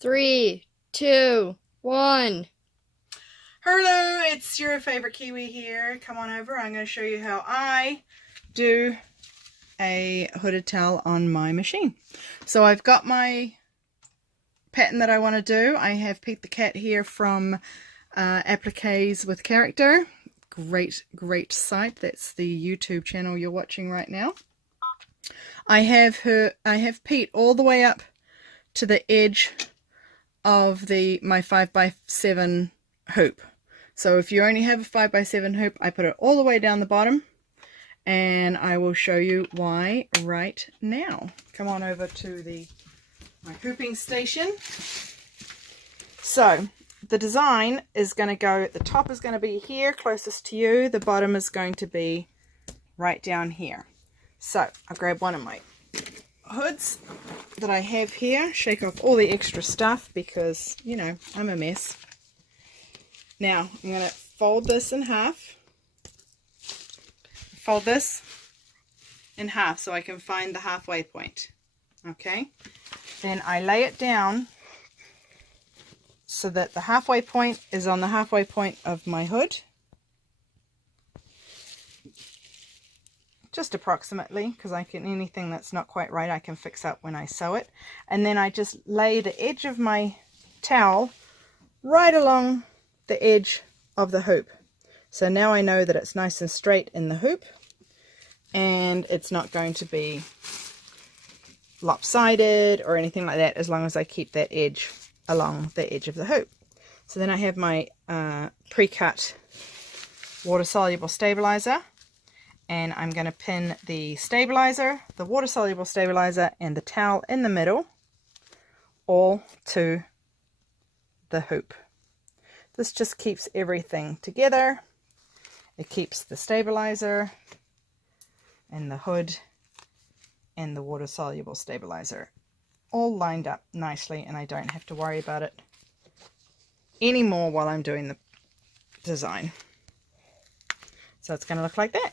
3, 2, 1. Hello, it's your favorite Kiwi here. Come on over. I'm going to show you how I do a hooded towel on my machine. So I've got my pattern that I want to do. I have Pete the Cat here from Appliques with Character. Great site. That's the YouTube channel you're watching right now. I have Pete all the way up to the edge of my 5x7 hoop. So if you only have a 5x7 hoop, I put it all the way down the bottom, and I will show you why right now. Come on over to my hooping station. So the design is going to go, the top is going to be here closest to you, the bottom is going to be right down here. So I'll grab one of my hoods that I have here, shake off all the extra stuff because, you know, I'm a mess. Now I'm going to fold this in half. Fold this in half so I can find the halfway point. Okay. Then I lay it down so that the halfway point is on the halfway point of my hood. Just approximately, because anything that's not quite right I can fix up when I sew it. And then I just lay the edge of my towel right along the edge of the hoop. So now I know that it's nice and straight in the hoop and it's not going to be lopsided or anything like that, as long as I keep that edge along the edge of the hoop. So then I have my pre-cut water-soluble stabilizer, and I'm going to pin the stabilizer, the water-soluble stabilizer, and the towel in the middle all to the hoop. This just keeps everything together. It keeps the stabilizer and the hood and the water-soluble stabilizer all lined up nicely, and I don't have to worry about it anymore while I'm doing the design. So it's going to look like that.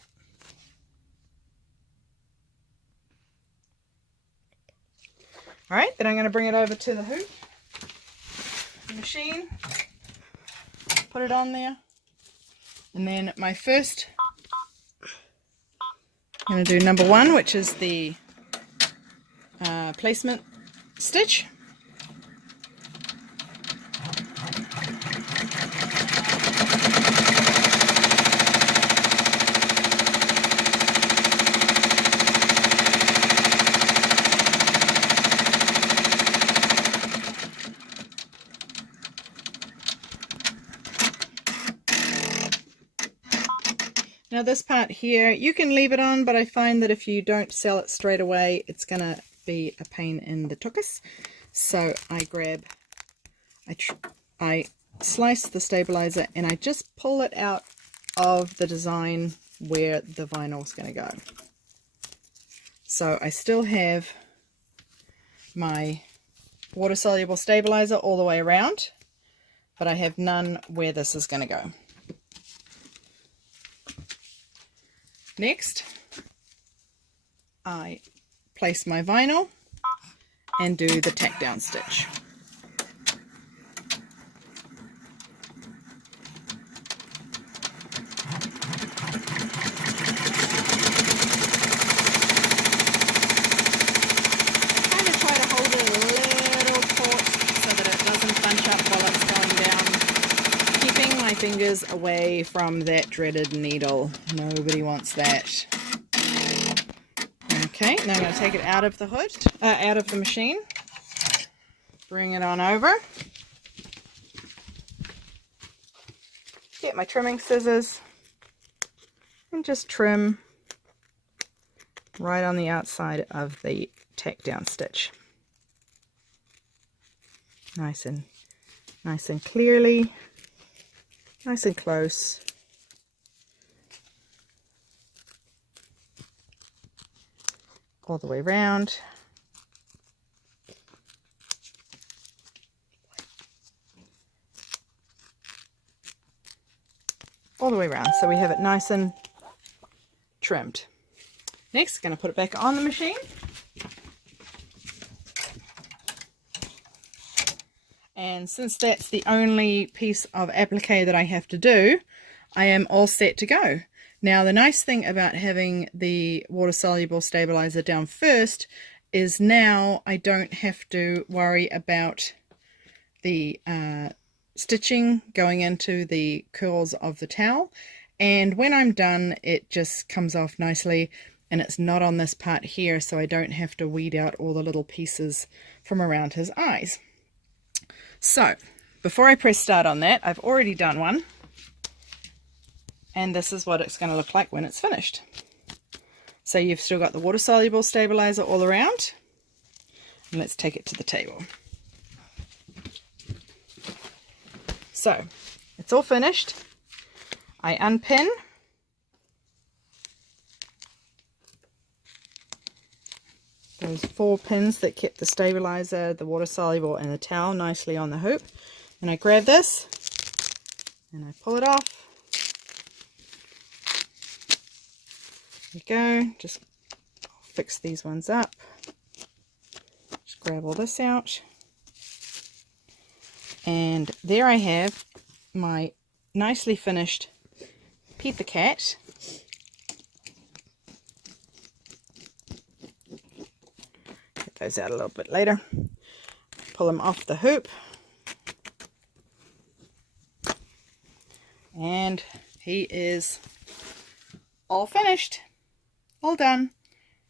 Alright, then I'm going to bring it over to the hoop, the machine, put it on there, and then my first, I'm going to do number 1, which is the placement stitch. Now this part here, you can leave it on, but I find that if you don't sell it straight away, it's going to be a pain in the tuchus. So I slice the stabilizer and I just pull it out of the design where the vinyl is going to go. So I still have my water-soluble stabilizer all the way around, but I have none where this is going to go. Next, I place my vinyl and do the tack down stitch. Kind of try to hold it a little taut so that it doesn't bunch up while it's going down. Keeping my fingers away from that dreaded needle. Nobody wants that. Okay, now I'm going to take it out of the hood, out of the machine. Bring it on over. Get my trimming scissors and just trim right on the outside of the tack down stitch. Nice and clearly, nice and close. All the way around. All the way around, so we have it nice and trimmed. Next, I'm going to put it back on the machine. And since that's the only piece of applique that I have to do, I am all set to go. Now the nice thing about having the water-soluble stabilizer down first is now I don't have to worry about the stitching going into the curls of the towel. And when I'm done, it just comes off nicely, and it's not on this part here, so I don't have to weed out all the little pieces from around his eyes. So before I press start on that, I've already done one, and this is what it's going to look like when it's finished. So you've still got the water-soluble stabilizer all around, and let's take it to the table. So it's all finished. I unpin, those 4 pins that kept the stabilizer, the water-soluble, and the towel nicely on the hoop. And I grab this and I pull it off. There we go. Just fix these ones up. Just grab all this out. And there I have my nicely finished Pete the Cat. Get those out a little bit later. Pull them off the hoop. And he is all finished. All done.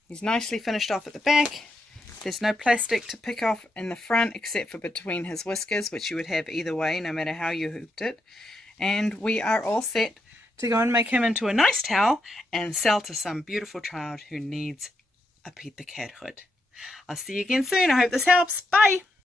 He's nicely finished off at the back. There's no plastic to pick off in the front except for between his whiskers, which you would have either way no matter how you hooped it. And we are all set to go and make him into a nice towel and sell to some beautiful child who needs a Pete the Cat hood. I'll see you again soon. I hope this helps. Bye!